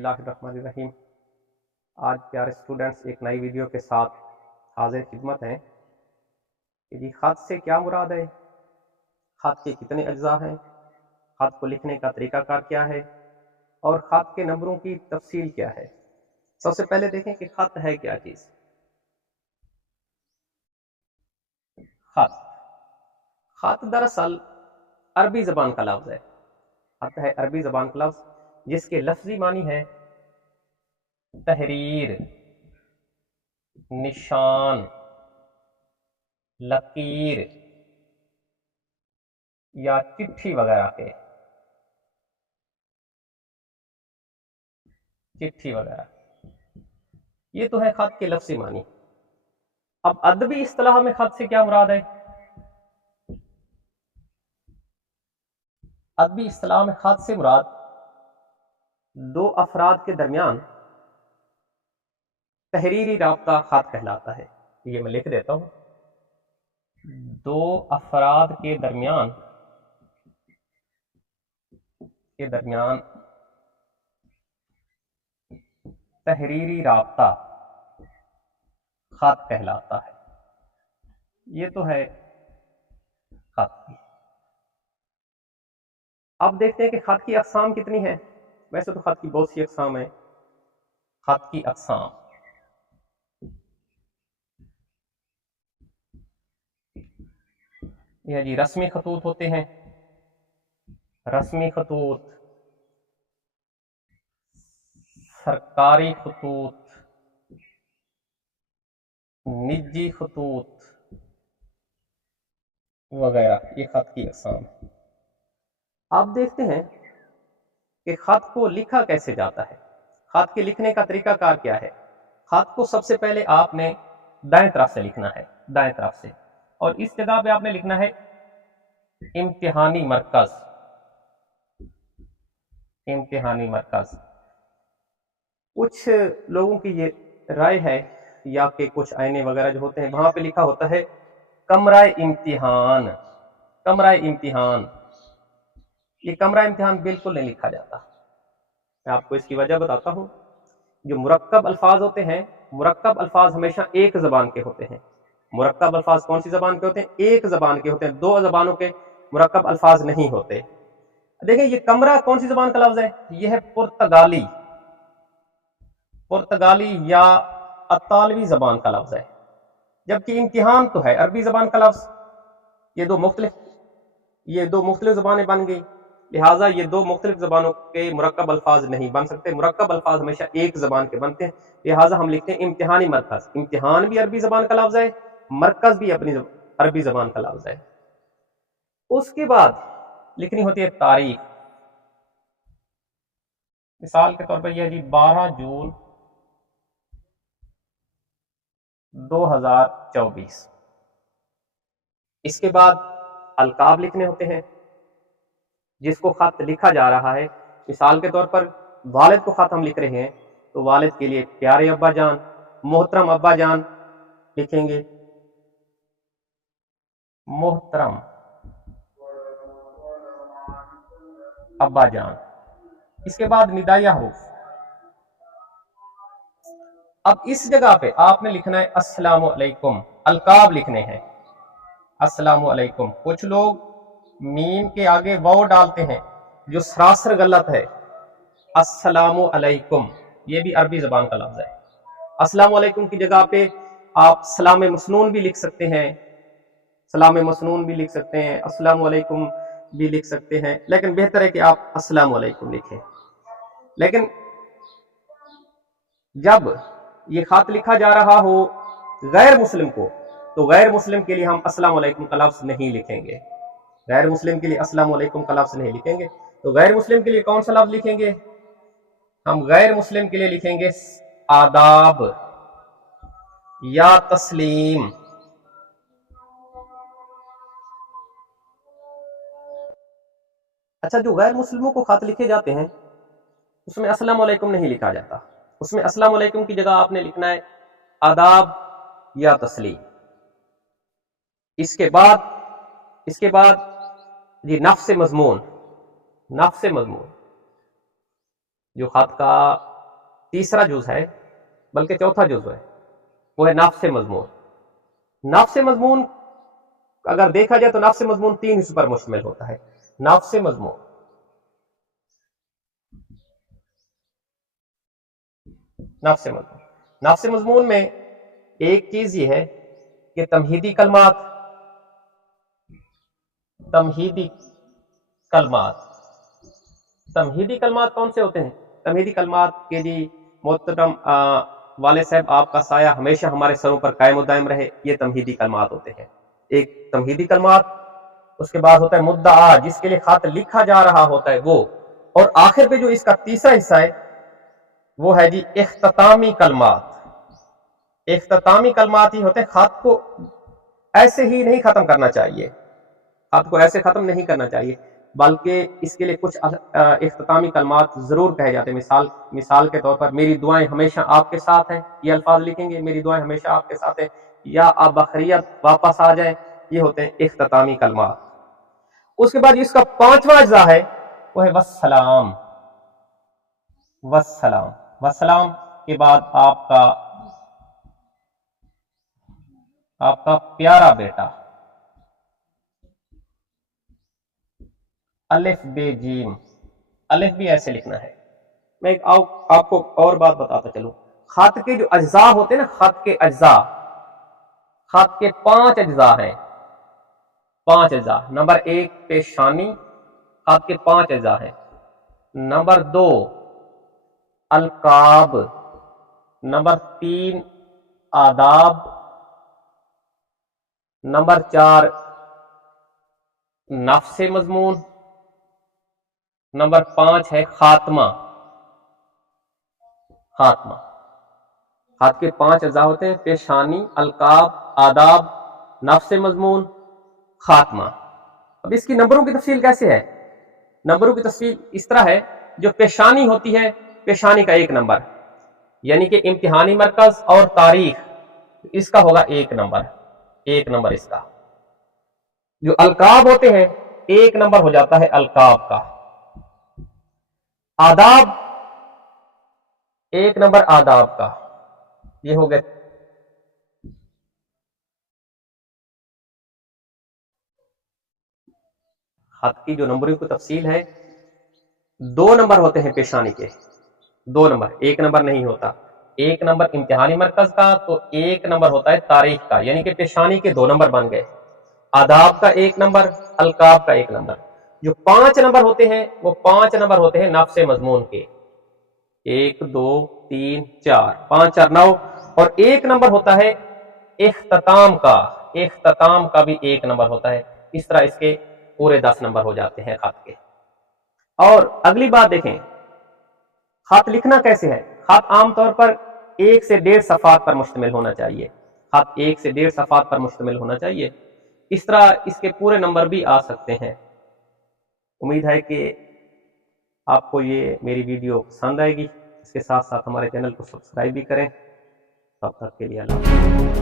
बिस्मिल्लाहिर्रहमानिर्रहीम। आज प्यारे स्टूडेंट्स एक नई वीडियो के साथ हाजिर खिदमत हैं कि जी ख़त से क्या मुराद है, ख़त के कितने अज्जा हैं, ख़त को लिखने का तरीक़ाकार क्या है और ख़त के नंबरों की तफसील क्या है। सबसे पहले देखें कि ख़त है क्या चीज़। ख़त ख़त दरअसल अरबी ज़बान का लफ्ज़ है। ख़त है अरबी ज़बान का लफ्ज़ जिसके लफ्ज़ी मानी है तहरीर, निशान, लकीर या चिट्ठी वगैरह के, चिट्ठी वगैरह, ये तो है ख़त के लफ्ज़ी मानी। अब अदबी इस्तिलाह में ख़त से क्या मुराद है? अदबी इस्तिलाह में ख़त से मुराद दो अफराद के दरमियान तहरीरी राब्ता ख़त कहलाता है। ये मैं लिख देता हूं, दो अफराद के दरमियान तहरीरी राब्ता ख़त कहलाता है। ये तो है ख़त की। अब देखते हैं कि ख़त की अक़साम कितनी है। वैसे तो ख़त की बहुत सी अक़साम है। ख़त की अक़साम, यह जी रस्मी खतूत होते हैं, रस्मी खतूत, सरकारी खतूत, निजी खतूत वगैरह, ये ख़त की अक़साम है। अब देखते हैं कि ख़त को लिखा कैसे जाता है, ख़त के लिखने का तरीक़ाकार क्या है। ख़त को सबसे पहले आपने दाएं तरफ से लिखना है, दाएं तरफ से, और इस जगह पे आपने लिखना है इम्तिहानी मरकज़, इम्तिहानी मरकज़। कुछ लोगों की ये राय है या कि कुछ आईने वगैरह जो होते हैं वहां पे लिखा होता है कमरा इम्तिहान, कमरा इम्तिहान। ये कमरा इम्तिहान बिल्कुल नहीं लिखा जाता। मैं आपको इसकी वजह बताता हूं। जो मुरक्कब अल्फाज होते हैं, मुरक्कब अल्फाज हमेशा एक ज़बान के होते हैं। मुरक्कब अल्फाज कौन सी ज़बान के होते हैं? एक ज़बान के होते हैं। दो ज़बानों के मुरक्कब अल्फाज नहीं होते। देखिए ये कमरा कौन सी ज़बान का लफ्ज़ है? यह है पुर्तगाली, पुर्तगाली या अतालवी ज़बान का लफ्ज़ है। जबकि इम्तिहान तो है अरबी ज़बान का लफ्ज़। ये दो मुख्तलिफ ज़बानें बन गई, लिहाजा ये दो मुख्तलिफ ज़बानों के मुरक्कब अल्फाज नहीं बन सकते। मुरक्कब अल्फाज हमेशा एक ज़बान के बनते हैं, लिहाजा हम लिखते हैं इम्तिहानी मरकज़। इम्तिहान भी अरबी ज़बान का लफ्ज़ है, मरकज़ भी अपनी अरबी ज़बान का लफ्ज़ है। उसके बाद लिखनी होती है तारीख। मिसाल के तौर पर यह जी 12 जून 2024। इसके बाद अलकाब लिखने होते हैं जिसको ख़त लिखा जा रहा है। मिसाल के तौर पर वालिद को ख़त हम लिख रहे हैं तो वालिद के लिए प्यारे अब्बा जान, मोहतरम अब्बा जान लिखेंगे, मोहतरम अब्बा जान। इसके बाद निदाया हरूफ। अब इस जगह पे आपने लिखना है अस्सलामु अलैकुम। अलकाब लिखने हैं अस्सलामु अलैकुम। कुछ लोग मीम के आगे वाव डालते हैं जो सरासर गलत है। अस्सलामु अलैकुम ये भी अरबी ज़बान का लफ्ज़ है। अस्सलामु अलैकुम की जगह पे आप सलाम मसनून भी लिख सकते हैं, सलाम मसनून भी लिख सकते हैं, अस्सलामु अलैकुम भी लिख सकते हैं, लेकिन बेहतर है कि आप अस्सलामु अलैकुम लिखें। लेकिन जब ये ख़त लिखा जा रहा हो गैर मुस्लिम को, तो गैर मुस्लिम के लिए हम अस्सलामु अलैकुम का लफ्ज़ नहीं लिखेंगे। गैर मुस्लिम के लिए अस्सलामु अलैकुम का लफ्ज़ नहीं लिखेंगे। तो गैर मुस्लिम के लिए कौन सा लफ्ज़ लिखेंगे? हम गैर मुस्लिम के लिए लिखेंगे आदाब या तस्लीम। अच्छा, जो गैर मुस्लिमों को ख़त लिखे जाते हैं उसमें अस्सलामु अलैकुम नहीं लिखा जाता। उसमें अस्सलामु अलैकुम की जगह आपने लिखना है आदाब या तस्लीम। इसके बाद जी नफ्स मज़मून, नफ्स मज़मून जो ख़त का तीसरा जुज है, बल्कि चौथा जुज है, वो है नाफ्स मजमून। नाफ्स मजमून अगर देखा जाए तो नाफ्स मजमून 3 हिस्सों पर मुश्तमिल होता है। नाफ्स मजमून, नाफ्स मजमून में एक चीज ये है कि तमहीदी कलमात कौन से होते हैं? तमहीदी कलमात के जी मोहतरम वाले साहब आपका साया हमेशा हमारे सरों पर कायम दायम रहे, ये तमहीदी कलमात होते हैं। एक तमहीदी कलमात, उसके बाद होता है मुद्दा जिसके लिए खत लिखा जा रहा होता है वो, और आखिर पे जो इसका तीसरा हिस्सा है वो है जी इख्तितामी कलमात। इख्तितामी कलमात ही होते हैं, खत को ऐसे ही नहीं खत्म करना चाहिए, खत को ऐसे खत्म नहीं करना चाहिए, बल्कि इसके लिए कुछ इख्तितामी कलमात जरूर कहे जाते हैं। मिसाल के तौर पर मेरी दुआएं हमेशा आपके साथ हैं, ये अल्फाज लिखेंगे, मेरी दुआएं हमेशा आपके साथ हैं, या आप बखरियत वापस आ जाएं, ये होते हैं इख्तितामी कलमात। उसके बाद इसका 5वां अज्जा है वो है वस्सलाम। वस्सलाम के बाद आपका प्यारा बेटा, अलिफ बे जीम, अलिफ भी ऐसे लिखना है। मैं आपको और बात बताता चलूं, खत के जो अज्जा होते हैं ना, खत के 5 अज्जा हैं, 5 अज्जा। नंबर 1 पेशानी, खत के 5 अज्जा हैं। नंबर 2 अलकाब, नंबर 3 आदाब, नंबर 4 नफ्स मजमून, नंबर 5 है खात्मा। हाथ के 5 अज़ा होते हैं, पेशानी, अलकाब, आदाब, नफ्स मजमून, खात्मा। अब इसकी नंबरों की तफसील कैसे है? नंबरों की तफसील इस तरह है, जो पेशानी होती है, पेशानी का 1 नंबर, यानी कि इम्तिहानी मरकज और तारीख, इसका होगा 1 नंबर इसका। जो अलकाब होते हैं 1 नंबर हो जाता है अलकाब का। आदाब 1 नंबर आदाब का, ये हो गया। खत की जो नंबरों की तफसील है, 2 नंबर होते हैं पेशानी के, 2 नंबर, 1 नंबर नहीं होता। 1 नंबर इम्तिहानी मरकज का, तो 1 नंबर होता है तारीख का, यानी कि पेशानी के 2 नंबर बन गए। आदाब का 1 नंबर, अलकाब का 1 नंबर। जो 5 नंबर होते हैं वो 5 नंबर होते हैं नफ्स मजमून के, 1 2 3 4, 5 4 9, और 1 नंबर होता है इख्तिताम का भी 1 नंबर होता है। इस तरह इसके पूरे 10 नंबर हो जाते हैं खत के। और अगली बात देखें, खत लिखना कैसे है? खत आमतौर पर 1 से 1.5 सफ़ात पर मुश्तमिल होना चाहिए। खत 1 से 1.5 सफ़ात पर मुश्तमिल होना चाहिए। इस तरह इसके पूरे नंबर भी आ सकते हैं। उम्मीद है कि आपको ये मेरी वीडियो पसंद आएगी। इसके साथ साथ हमारे चैनल को सब्सक्राइब भी करें। तब तक के लिए अल्लाह।